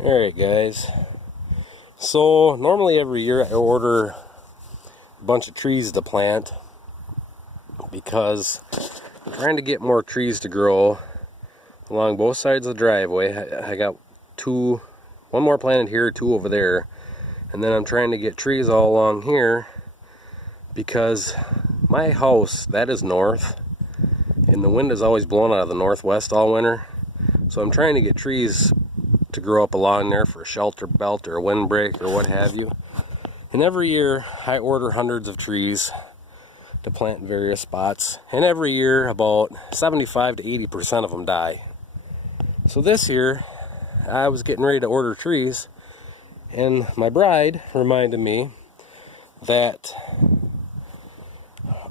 Alright guys, so normally every year I order a bunch of trees to plant because I'm trying to get more trees to grow along both sides of the driveway. I got one more planted here, two over there, and then I'm trying to get trees all along here because my house, that is north, and the wind is always blowing out of the northwest all winter, so I'm trying to get trees to grow up along there for a shelter belt or a windbreak or what have you. And every year I order hundreds of trees to plant in various spots, and every year about 75 to 80% of them die. So this year I was getting ready to order trees, and my bride reminded me that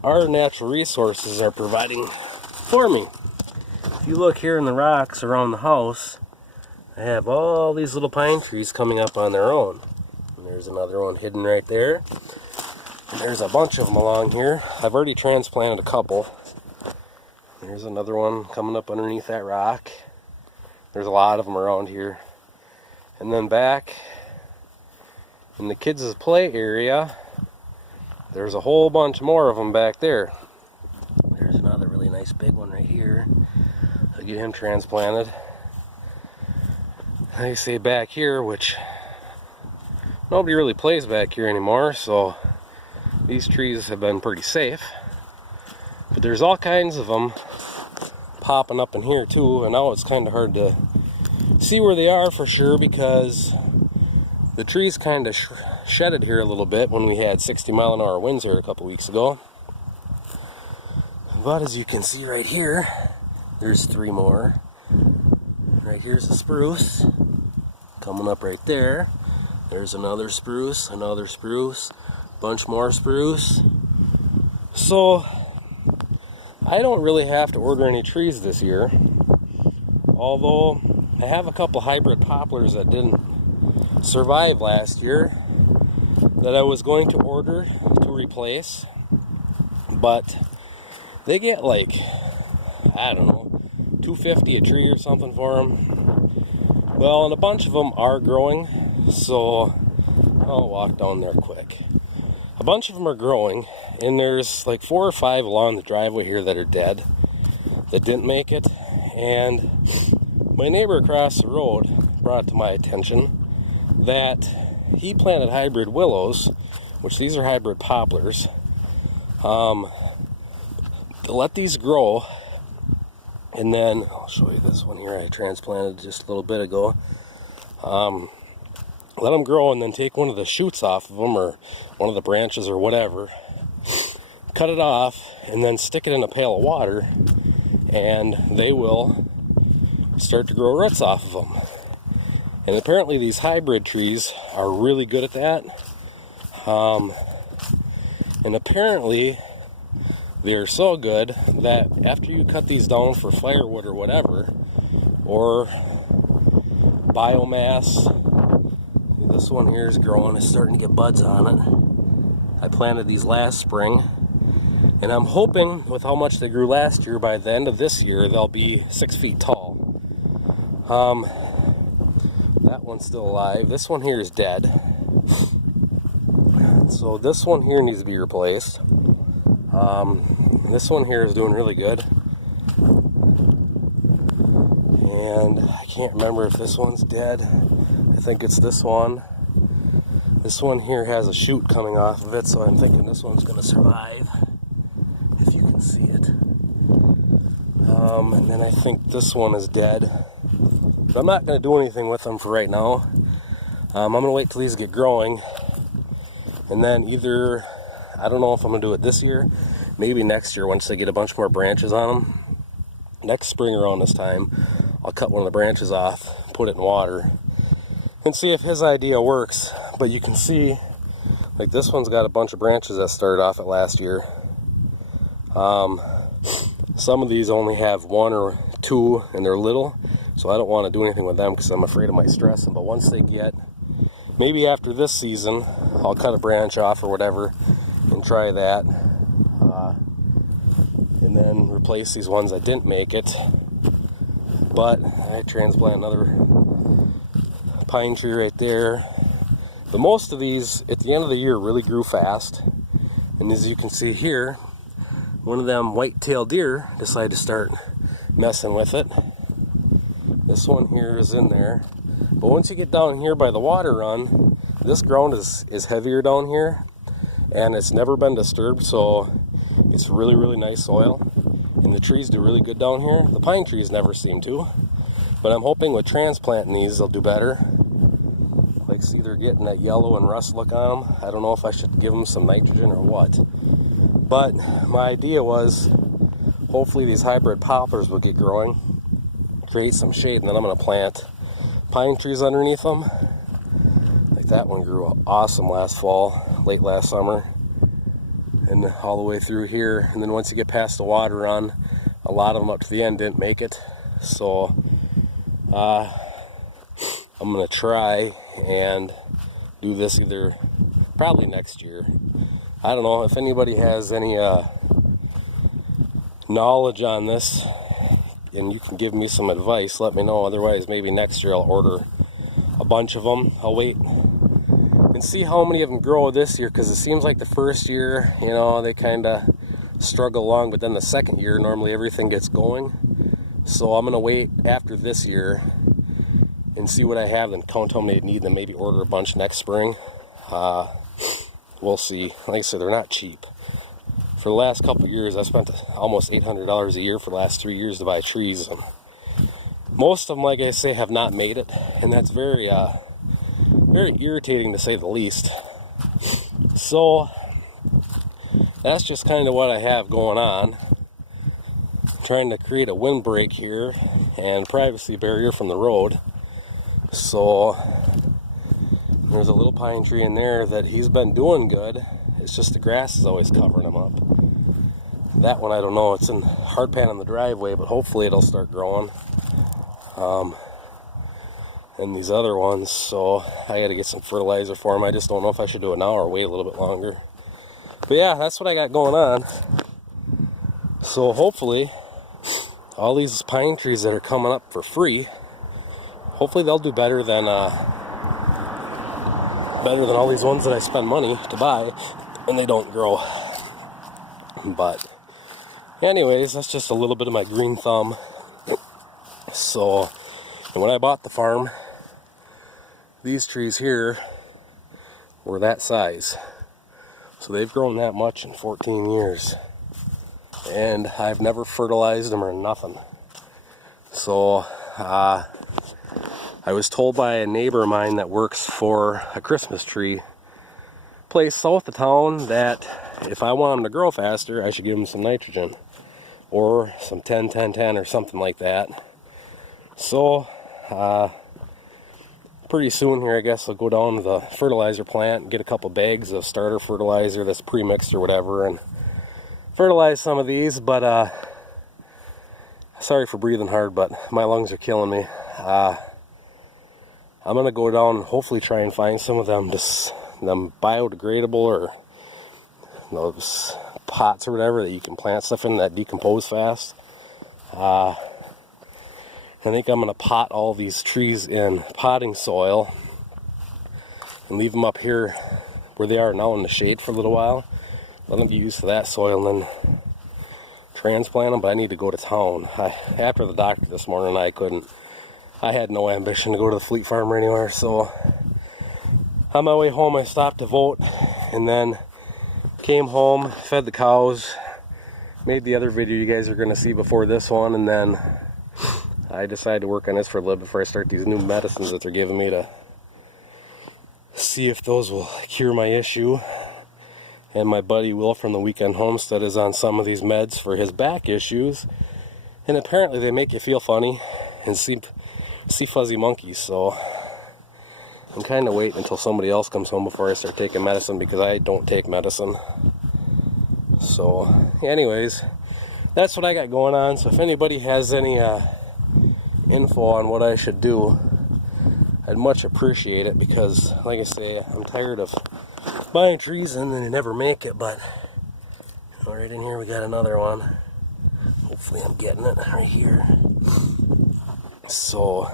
our natural resources are providing for me. If you look here in the rocks around the house, I have all these little pine trees coming up on their own. And there's another one hidden right there. And there's a bunch of them along here. I've already transplanted a couple. There's another one coming up underneath that rock. There's a lot of them around here. And then back in the kids' play area, there's a whole bunch more of them back there. There's another really nice big one right here. I'll get him transplanted. Like I say, back here, which nobody really plays back here anymore, so these trees have been pretty safe. But there's all kinds of them popping up in here too, and now it's kind of hard to see where they are for sure because the trees kind of shedded here a little bit when we had 60-mile-an-hour winds here a couple weeks ago. But as you can see right here, there's three more. Right here's a spruce coming up right there. There's another spruce, bunch more spruce. So I don't really have to order any trees this year, although I have a couple hybrid poplars that didn't survive last year that I was going to order to replace, but they get like, I don't know, $250 a tree or something for them. Well, and a bunch of them are growing, so I'll walk down there quick. A bunch of them are growing, and there's like 4 or 5 along the driveway here that are dead, that didn't make it. And my neighbor across the road brought it to my attention that he planted hybrid willows, which these are hybrid poplars, to let these grow. And then I'll show you this one here I transplanted just a little bit ago. Let them grow and then take one of the shoots off of them, or one of the branches or whatever, cut it off, and then stick it in a pail of water, and they will start to grow roots off of them. And apparently these hybrid trees are really good at that. And apparently they're so good that after you cut these down for firewood or whatever, or biomass, this one here is growing, it's starting to get buds on it. I planted these last spring, and I'm hoping with how much they grew last year, by the end of this year they'll be 6 feet tall. That one's still alive. This one here is dead, so this one here needs to be replaced. This one here is doing really good, and I can't remember if this one's dead. I think it's this one. This one here has a shoot coming off of it, so I'm thinking this one's going to survive, if you can see it. And then I think this one is dead, but I'm not going to do anything with them for right now. I'm going to wait till these get growing, and then either, I don't know if I'm going to do it this year, maybe next year once they get a bunch more branches on them. Next spring around this time, I'll cut one of the branches off, put it in water, and see if his idea works. But you can see, like this one's got a bunch of branches that started off it last year. Some of these only have 1 or 2 and they're little, so I don't want to do anything with them because I'm afraid I might stress them. But once they get, maybe after this season, I'll cut a branch off or whatever and try that. And then replace these ones that didn't make it. But I transplant another pine tree right there. But most of these, at the end of the year, really grew fast. And as you can see here, one of them white-tailed deer decided to start messing with it. This one here is in there. But once you get down here by the water run, this ground is heavier down here. And it's never been disturbed, so it's really, really nice soil. And the trees do really good down here. The pine trees never seem to. But I'm hoping with transplanting these, they'll do better. Like, see, they're getting that yellow and rust look on them. I don't know if I should give them some nitrogen or what. But my idea was, hopefully these hybrid poplars will get growing, create some shade, and then I'm going to plant pine trees underneath them. Like that one grew awesome last fall, late last summer. And all the way through here. And then once you get past the water run, a lot of them up to the end didn't make it. So I'm going to try and do this probably next year. I don't know if anybody has any knowledge on this and you can give me some advice, let me know. Otherwise, maybe next year I'll order a bunch of them. I'll wait and see how many of them grow this year, because it seems like the first year, you know, they kind of struggle along, but then the second year, normally everything gets going. So I'm going to wait after this year and see what I have and count how many I need, and then maybe order a bunch next spring. We'll see. Like I said, they're not cheap. For the last couple of years, I spent almost $800 a year for the last 3 years to buy trees. And most of them, like I say, have not made it, and that's very irritating to say the least. So that's just kind of what I have going on. Trying to create a windbreak here and privacy barrier from the road. So there's a little pine tree in there that he's been doing good. It's just the grass is always covering him up. That one, I don't know. It's in hard pan on the driveway, but hopefully it'll start growing. And these other ones, so I got to get some fertilizer for them. I just don't know if I should do it now or wait a little bit longer. But yeah, that's what I got going on. So hopefully all these pine trees that are coming up for free, hopefully they'll do better than all these ones that I spend money to buy and they don't grow. But anyways, that's just a little bit of my green thumb. So, and when I bought the farm, these trees here were that size. So they've grown that much in 14 years. And I've never fertilized them or nothing. So I was told by a neighbor of mine that works for a Christmas tree place south of town that if I want them to grow faster, I should give them some nitrogen or some 10-10-10 or something like that. So pretty soon here, I guess I'll go down to the fertilizer plant and get a couple bags of starter fertilizer that's pre-mixed or whatever and fertilize some of these. But sorry for breathing hard, but my lungs are killing me. I'm gonna go down and hopefully try and find some of them biodegradable or those pots or whatever that you can plant stuff in that decompose fast. I think I'm gonna pot all these trees in potting soil and leave them up here where they are now in the shade for a little while. Let them be used for that soil and then transplant them. But I need to go to town. After the doctor this morning, I had no ambition to go to the Fleet Farm or anywhere. So on my way home, I stopped to vote and then came home, fed the cows, made the other video you guys are going to see before this one, and then I decided to work on this for a little bit before I start these new medicines that they're giving me to see if those will cure my issue. And my buddy Will from the Weekend Homestead is on some of these meds for his back issues, and apparently they make you feel funny and see fuzzy monkeys. So I'm kind of waiting until somebody else comes home before I start taking medicine, because I don't take medicine. So anyways, that's what I got going on. So if anybody has any info on what I should do, I'd much appreciate it, because like I say, I'm tired of buying trees and then they never make it. But right in here we got another one. Hopefully I'm getting it right here. So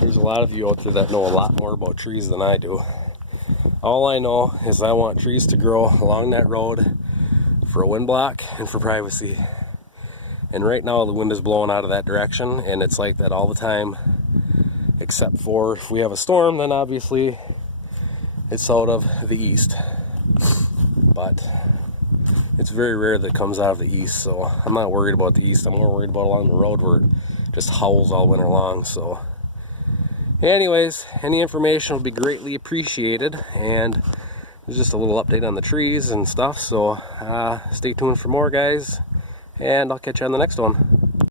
there's a lot of you out there that know a lot more about trees than I do. All I know is I want trees to grow along that road for a wind block and for privacy. And right now the wind is blowing out of that direction, and it's like that all the time, except for if we have a storm, then obviously it's out of the east. But it's very rare that it comes out of the east, so I'm not worried about the east. I'm more worried about along the road where it just howls all winter long. So anyways, any information will be greatly appreciated, and there's just a little update on the trees and stuff. So stay tuned for more, guys, and I'll catch you on the next one.